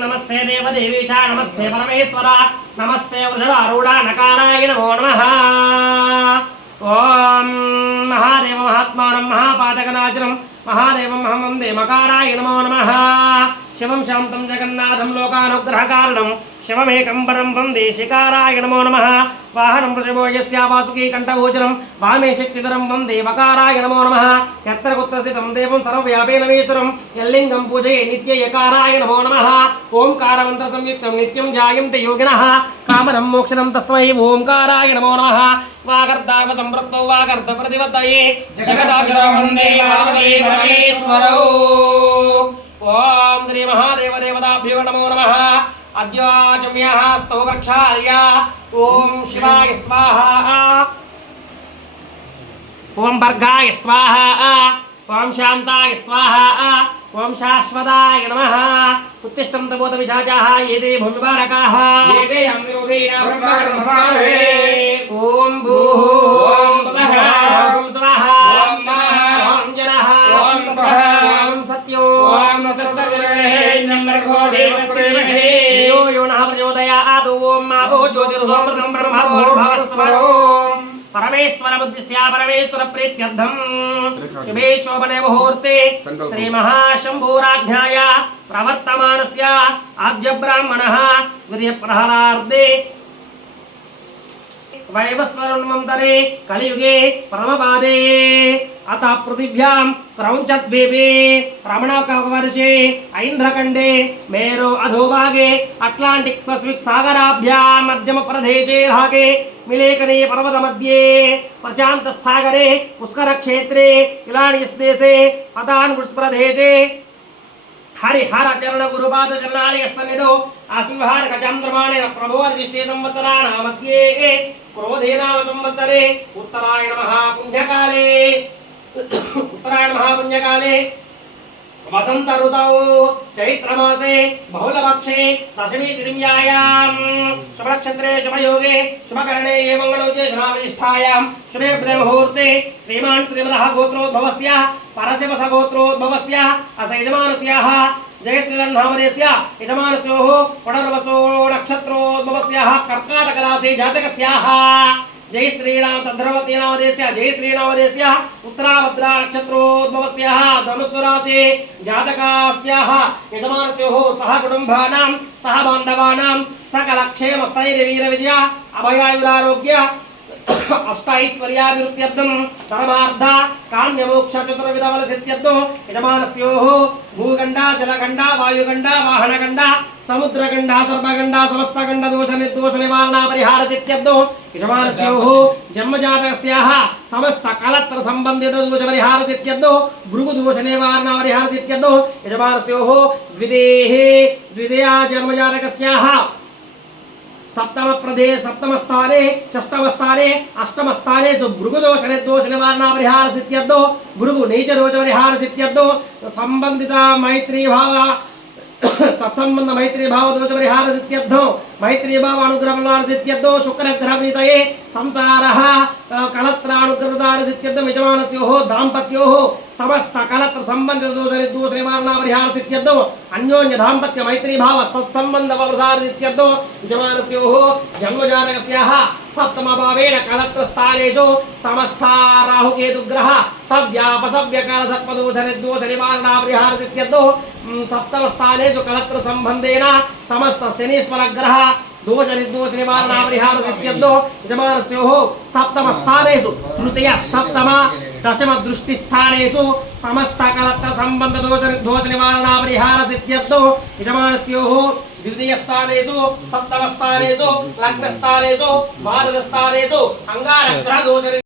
नमस्ते देवदेवीशा नमस्ते परमेश्वर नमस्ते वृषभारूढ़ा नकाराय नमो नमः। ओम महादेव महात्मानं महापातकनाशनं महादेवं अहं वन्दे मकाराय नमो नमः। शिवं शान्तं जगन्नाथं लोकानुग्रहकारणं शिवमेकं परं वन्दे शिकाराय नमो नमः। वाहनं वृषभो यस्य वासुकी कण्ठभोजनं वामे शक्तिधरं वन्दे वकाराय नमो नमः। यत्र कुत्र स्थितं देवं सर्वव्यापेन ईश्वरं यल्लिङ्गं पूजये नित्ययकाराय नमो नमः। ओंकारमन्त्रसंयुक्तं नित्यं ध्यायन्ते योगिनः कामनं मोक्षनं तस्मै ओंकाराय नमो नमः। वागर्धाव संपृक्तौ वागर्धप्रतिपत्तये जगदाभितो वन्दे परमेश्वरौ। ओम श्री महादेव देवताभ्यो नमो नमः। अद्याचम्यः स्तौ प्रक्षाल्य ओम शिवाय स्वाहा ओम भर्गाय स्वाहा ओम शान्ताय स्वाहा ओम शाश्वताय नमः। उत्तिष्ठं तबोध विशाचाः ये ते भूमिपालकाः ये ते अमृतेन ब्रह्मकर्मकाले ओम भूः ओम भुवः ओम स्वाहा ओम नमः ओम जनः ओम तपः ओम सत्यो ओम नमर्गो देवसेमहे यो यो नः प्रचोदयात् ओम माभो ज्योतिर्होमृतं ब्रह्म भूर्भुवस्वरो परमेश्वर बुद्धिस्या परमेश्वर प्रीत्यर्थं शुभे शोभने मुहूर्ते श्री महाशंभूराज्ञाय प्रवर्तमानस्य आद्य ब्राह्मणः द्वितीय प्रहरार्धे वैवस्वरन्वन्तरे कलियुगे प्रथमपादे अतः पृथिव्यां क्रौञ्चद्वीपे रमणकवर्षे ऐन्द्रखण्डे मेरो अधोभागे अट्लाण्टिक् पसिफिक् सागराभ्यां मध्यमप्रदेशे रागे मिलेकनी पर्वतमध्ये प्रशान्तसागरे पुष्करक्षेत्रे इलानियस्देशे पदान्वृष्प्रदेशे हरिहर चरण गुरुपाद चरणालय सन्निधौ आसिंहार गजान्द्रमाणे प्रभोवशिष्टे संवत्सराणां मध्ये क्रोधे नाम संवत्सरे उत्तरायण महापुण्यकाले वसंत ऋतौ चैत्रमासे बहुलपक्षे दशमी तिथियां शुभनक्षत्रे शुभयोगे शुभकरणे मंगलोचे श्रावणिष्ठायां शुभे ब्रह्ममुहूर्ते श्रीमान् श्रीमदः गोत्रोद्भवस्य परशिवस गोत्रोद्भवस्य अस यजमानस्याः जय श्रीरन्नामदेस्य यजमानस्योः पुनर्वसो नक्षत्रोद्भवस्याः कर्काटकराशि जातकस्याः जय श्रीराम तद्धर्मति नामदेस्य जय श्रीरामदेस्य उत्तराभद्रा नक्षत्रोद्भवस्याः धनुस्सु राशि जातकस्याः यजमानस्योः सह कुटुम्बानां सह बान्धवानां सकलक्षेमस्थैर्यवीरविजय अभयायुरारोग्य अष्टैश्वर्याभिवृद्ध्यर्थं परमार्थ काम्यमोक्ष चतुर्विधफलसिद्ध्यर्थं यजमानस्योः भूगण्ड जलगण्ड वायुगण्ड वाहनगण्ड समुद्रगण्ड सर्पगण्ड समस्तगण्ड दोष निर्दोष निवारण परिहारसिद्ध्यर्थं यजमानस्योः जन्मजातकस्याः समस्त कलत्र संबंधित दोष परिहारसिद्ध्यर्थं भृगुदोष निवारण परिहारसिद्ध्यर्थं यजमानस्योः द्वितीया जन्मजातकस्याः सप्तम प्रदेश सप्तम स्थाने षष्ठम स्थाने अष्टम स्थाने भृगुदोष निर्दोष निवारण परिहार सिद्ध्यर्थो भृगु नीच दोष परिहार सिद्ध्यर्थो संबंधित मैत्री भाव सत्संबंध मैत्री भाव दोष परिहार सिद्ध्यर्थो मैत्रीभावानुग्रहप्रदारसित्यर्थो शुक्रग्रहप्रीतये संसारः कलत्रानुग्रहप्रदारसित्यर्थं यजमानस्योः दाम्पत्योः समस्त कलत्र संबंधित दोष निर्दोष निवारण परिहारसित्यर्थो अन्योन्य दाम्पत्य मैत्रीभाव सत्संबंध प्रसारसित्यर्थो यजमानस्योः जन्मजातकस्याः सप्तमभावेन कलत्रस्थानेषु समस्ता राहुकेतुग्रह सव्यापसव्यकालसर्पदोष निर्दोष निवारण परिहारसित्यर्थो सप्तमस्थानेषु कलत्र संबंधेन समस्त शनीश्वरग्रह दोष निर्दोष निवारण परिहारसित्यर्थो यजमानस्योः सप्तमस्थानेषु तृतीय सप्तम दशम दृष्टिस्थानेषु समस्त कलत्र संबंध दोष निर्दोष निवारण परिहारसित्यर्थो यजमानस्योः द्वितीय स्थानेषु सप्तम स्थानेषु लग्न स्थानेषु द्वादश स्थानेषु अंगारग्रह दोष